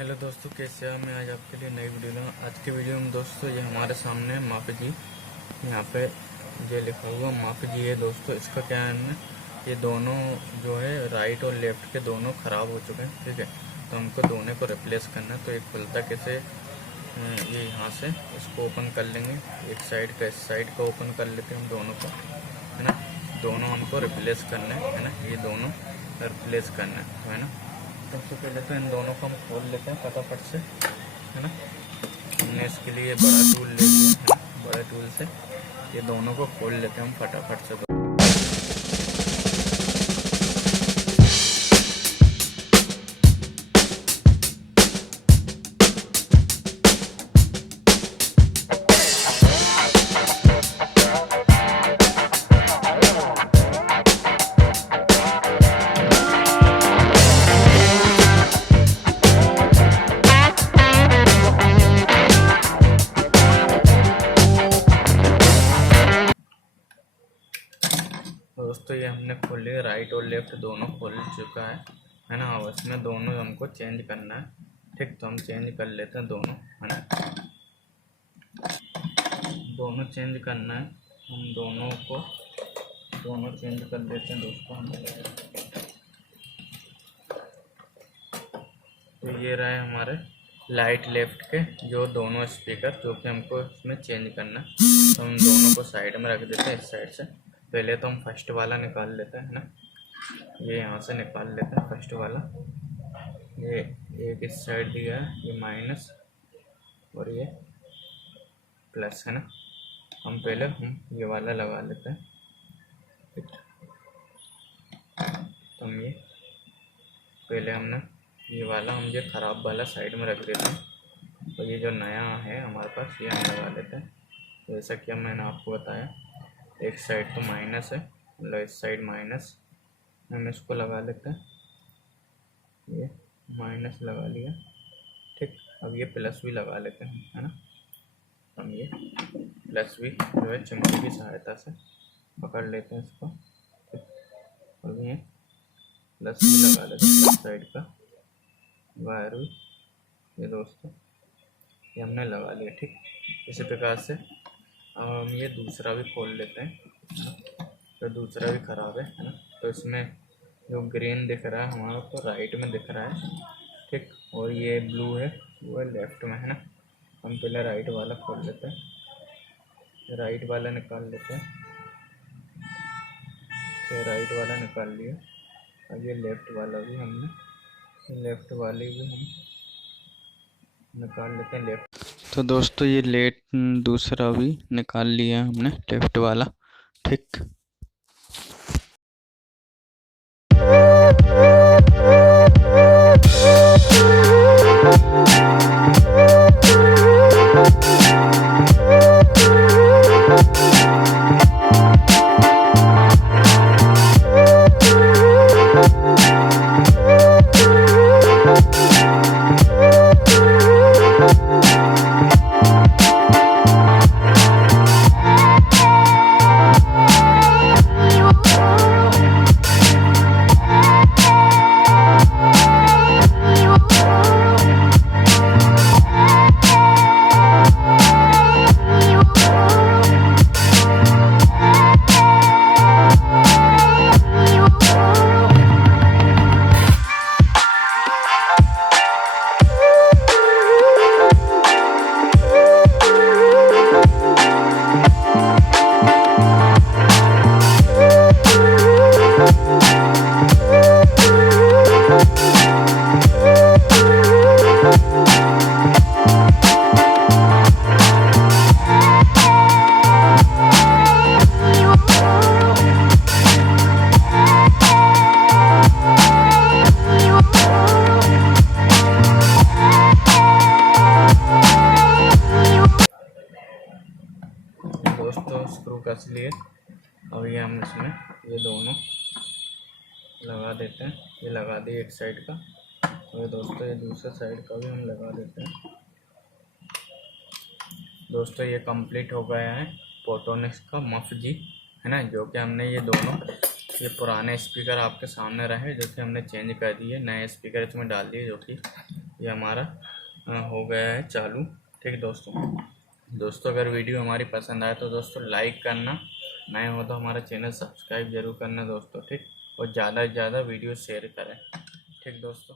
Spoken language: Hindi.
हेलो दोस्तों, कैसे हैं? मैं आज आपके लिए नई वीडियो लूँगा। आज की वीडियो में दोस्तों ये हमारे सामने मफ जी, यहाँ पे ये लिखा हुआ मफ जी है दोस्तों। इसका क्या है ना, ये दोनों जो है राइट और लेफ्ट के दोनों ख़राब हो चुके हैं, ठीक है। तो हमको दोनों को रिप्लेस करना है। तो एक खुलता कैसे, ये यहाँ से इसको ओपन कर लेंगे, एक साइड का इस साइड का ओपन कर लेते हैं हम दोनों को, है ना। दोनों हमको रिप्लेस करना है ना, ये दोनों रिप्लेस करना है ना। सबसे पहले तो इन दोनों को हम खोल लेते हैं फटाफट से, है ना। हमने इसके लिए बड़ा टूल ले लिया है ना, बड़े टूल से ये दोनों को खोल लेते हैं हम फटाफट से। दोस्तों ये हमने खोल लिया, राइट और लेफ्ट दोनों खोल चुका है ना। अब इसमें दोनों हमको चेंज करना है, ठीक। तो हम चेंज कर लेते हैं दोनों, है ना। दोनों चेंज करना है, हम दोनों चेंज कर लेते हैं दोस्तों हम। तो ये रहे हमारे लाइट लेफ्ट के जो दोनों स्पीकर, जो कि हमको इसमें चेंज करना है। तो हम दोनों को साइड में रख देते हैं इस साइड से। पहले तो हम फर्स्ट वाला निकाल लेते हैं ना, ये यहाँ से निकाल लेते हैं फर्स्ट वाला। ये एक इस साइड दिया है, ये माइनस और ये प्लस, है ना। हम पहले ये वाला लगा लेते हैं, ठीक। तो हम ये पहले हमने ये वाला, हम ये ख़राब वाला साइड में रख देते हैं। तो ये जो नया है हमारे पास, ये हम लगा लेते हैं। जैसा कि मैंने आपको बताया, एक साइड तो माइनस है, मतलब इस साइड माइनस, हम इसको लगा लेते हैं। ये माइनस लगा लिया, ठीक। अब ये प्लस भी लगा लेते हैं, है ना। हम ये प्लस भी जो है चिमटी की सहायता से पकड़ लेते हैं इसको, ठीक। और ये प्लस भी लगा लेते हैं, प्लस साइड का वायर भी, ये दोस्तों ये हमने लगा लिया, ठीक। इसी प्रकार से अब हम ये दूसरा भी खोल लेते हैं। तो दूसरा भी ख़राब है ना। तो इसमें जो ग्रीन दिख रहा है हमारा, तो राइट में दिख रहा है, ठीक। और ये ब्लू है, वो है लेफ्ट में, है ना। हम पहले राइट वाला खोल लेते हैं, राइट वाला निकाल लेते हैं। तो राइट वाला निकाल लिया। अब ये लेफ्ट वाला भी हमने, लेफ्ट वाले भी हम निकाल लेते हैं लेफ्ट। तो दोस्तों ये दूसरा भी निकाल लिया हमने, लेफ्ट वाला, ठीक। दोस्तों स्क्रू कस लिए। अब ये हम इसमें ये दोनों लगा देते हैं। ये लगा दिए एक साइड का, और दोस्तों ये दूसरे साइड का भी हम लगा देते हैं। दोस्तों ये कंप्लीट हो गया है पोर्ट्रोनिक्स का मफ जी, है ना। जो कि हमने ये दोनों ये पुराने स्पीकर आपके सामने रहे जो कि हमने चेंज कर दिए, नए स्पीकर इसमें डाल दिए, जो कि ये हमारा हो गया है चालू। ठीक दोस्तों अगर वीडियो हमारी पसंद आए तो दोस्तों लाइक करना, नए हो तो हमारा चैनल सब्सक्राइब जरूर करना दोस्तों। ठीक, और ज़्यादा से ज़्यादा वीडियो शेयर करें। ठीक दोस्तों।